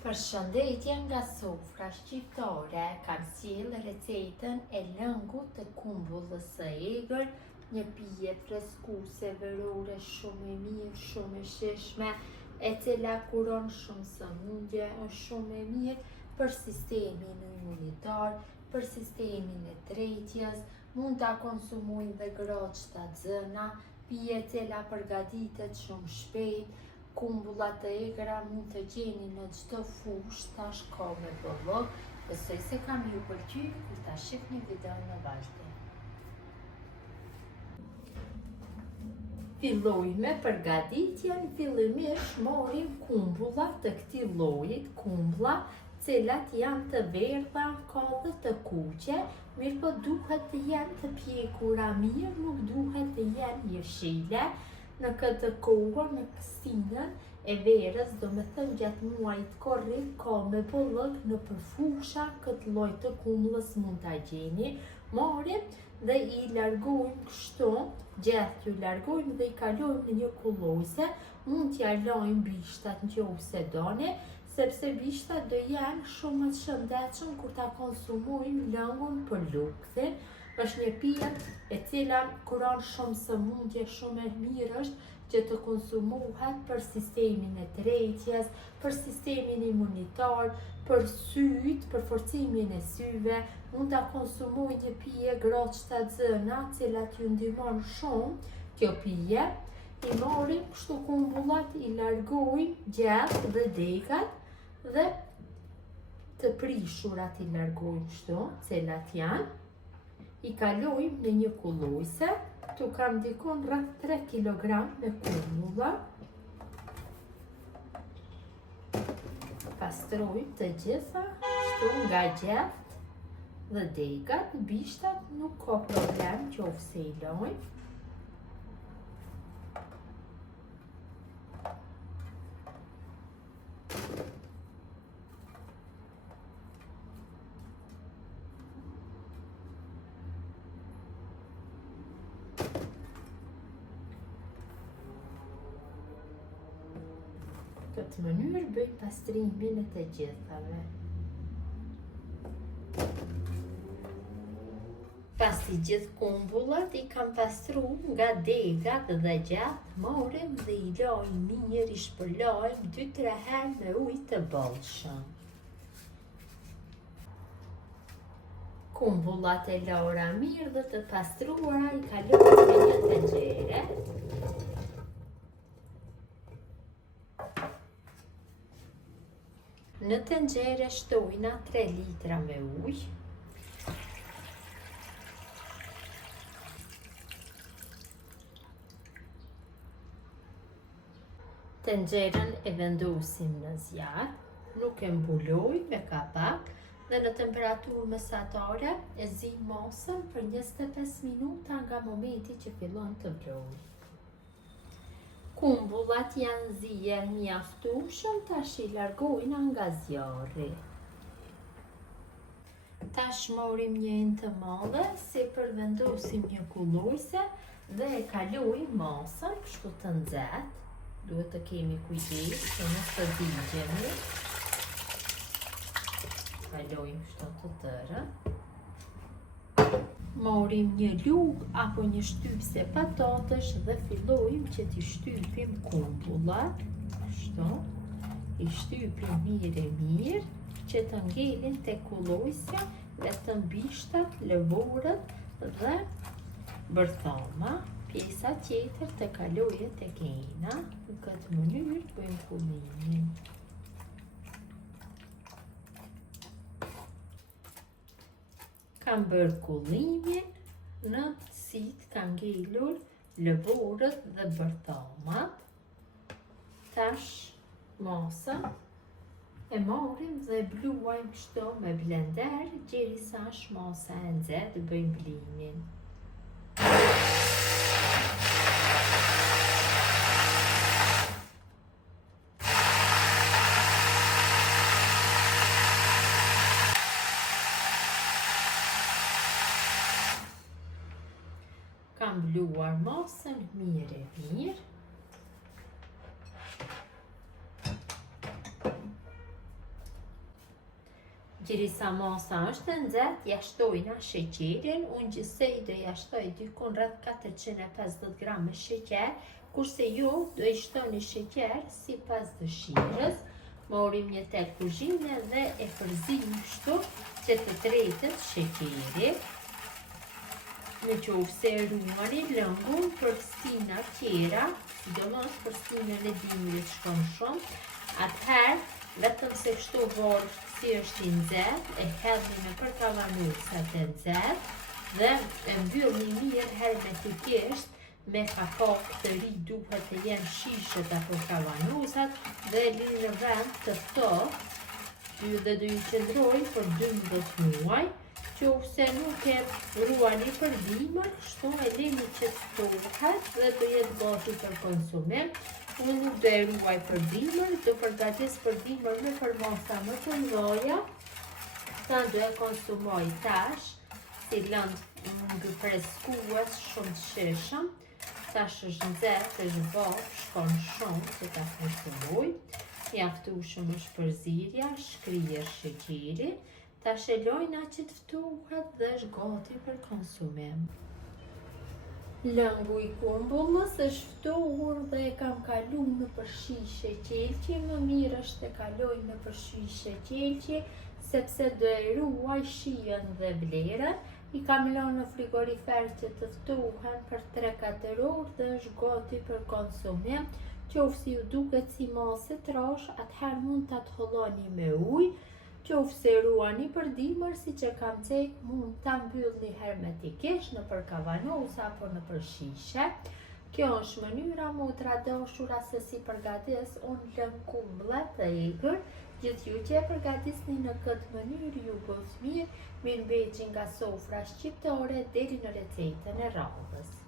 Përshëndetje nga sofra shqiptare, kam sjell recetën e lëngut të kumbullës së egër, një pije freskuese verore shumë e mirë, shumë e shijshme, e cila kuron shumë sëmundje, është shumë e mirë për sistemin imunitar, për sistemin e tretjes, mund ta konsumojnë dhe gratë shtatzëna, pije e cila përgatitet shumë shpejt. Kumbullat e egra mund të gjeni në çdo fushë, tash ka me bollok. Besoj se kam ju pëlqyer kur ta shihni videon në vazhdim. Filloj me përgatitjen. Fillimisht marrim kumbulla të këtij lloji, kumbulla cilat janë të verdha, ka dhe të kuqe, mirë po duhet të jenë të pjekura mirë, nuk duhet të jenë jeshile. Në këtë kohë, në kësinën e verës, do me thënë gjatë muajit korrik, ka me bollok në përfusha, këtë lloj të kumbullës mund ta gjeni. Marrim dhe i largojmë kështu, gjatë ju largojmë dhe i kalojmë në një kullojse, mund t'ja lajmë bishtat nëse doni, sepse bishtat do janë shumë të shëndetshëm kur ta konsumojmë lëngun për lukthin. Është një pije e cila kuron shumë sëmundje, shumë e mirë është që të konsumohet për sistemin e tretjes, për sistemin imunitar, për syt, për forcimin e syve. Mund ta konsumoj një pije gratë shtatzëna, cilat ju ndihmon shumë kjo pije. I marrim kështu kumbullat, i largojmë gjatë dhe degat dhe të prishurat i largojmë kështu, cilat janë. I kalojmë në një kullojse, tu kam dikon rreth 3 kg me kumbulla. Pastrojmë të gjitha, kështu nga gjatë dhe degat, bishtat nuk ka problem qofse i lajmë. Në këtë mënyrë bëjmë pastrimin e të gjithave. Pasi gjithë kumbullat i kam pastruar nga degat dhe gjatë, marrim dhe i lajmë mirë, i shpërlajmë 2-3 herë me ujë të bollshëm. Kumbullat e lara mirë dhe të pastruara i kalojmë në një tenxhere. Në tenxhere shtojna 3 litra me ujë. Tenxherën e vendosim në zjarr, nuk e mbuloj me kapak dhe në temperaturë mesatare e zi masën për 25 minuta nga momenti që fillon të vlojë. Kumbullat janë zier mjaftueshëm, tash i largojna nga zjarri. Tash marrim një enë të madhe, sipër vendosim një kullojse dhe e kalojmë masën kështu të nxehtë. Duhet të kemi kujdes që mos të digjemi. Kalojmë kështu të tërën. Marrim një lugë apo një shtypse patatesh dhe fillojmë që t'i shtypim kumbullat. Kështu. I shtypim mirë që të ngelin te kullojsja, vetëm bishtat, lëvorët dhe bërthama. Pjesa tjetër të kalojë tek ena. Në këtë mënyrë bëjmë kullimin. Kam bërë kullimin, në sit kam ngelur lëvorët dhe bërthamat. Tash masën e marrim dhe bluajmë kështu me blender, derisa është masa e nxehtë, bëjmë blimin. Kam bluar masën mirë. Derisa masa është e nxehtë, ja shtojna sheqerin. Unë gjithsej do ja shtoj dikun rreth 450 gram me sheqer, kurse ju do i shtoni sheqer sipas dëshirës. Morim një tel kuzhine dhe e përzim kështu që të tretët sheqeri. Në qoftë se ruani lëngun për stina tjera, sidomos për stinën e dimrit shkon shumë, atëherë vetëm se kështu varë si është i nxehtë, e hedhni me përkavanusat e nxehtë dhe e mbyllni mirë hermetikisht. Me kakao të ri duhet të jenë shishët apo kavanusat dhe lini në vend të ftohtë dhe do i qëndroj për 12 muaj. Qofse nuk e ruani për dimër, kështu e lini që të ftohet dhe do jetë gati për konsumim. Unë nuk do e ruaj për dimër, do përgatis për dimër me përmasa më të mëdha. Ta do e konsumoj tash, si lëndë freskues shumë të shishëm. Tash është nxehtë, është vop, shkon shumë që ta konsumoj. Mjaftueshëm është përzierja, shkrier sheqeri. Tash e lojna që të ftohet dhe është gati për konsumim. Lëngu i kumbullës është ftohur dhe e kam kalu në përshishe qelqi. Më mirë është e kaloj në përshishe qelqi, sepse do e ruaj shijen dhe vlerën. I kam lënë në frigorifer që të ftohen për 3-4 orë dhe është gati për konsumim. Qofse ju duket si masë trash, atëherë mund ta holloni me ujë. Qofse ruani për dimër, siç e kam thënë, mund ta mbyllni hermetikisht në përkavanus apo në përshishe. Kjo është mënyra motra dashura se si përgatis unë lëng kumbullat të egër. Gjithë ju që e përgatisni në këtë mënyrë ju bëhet mirë, mirëmbajtje nga sofra shqiptare deri në recetën e radhës.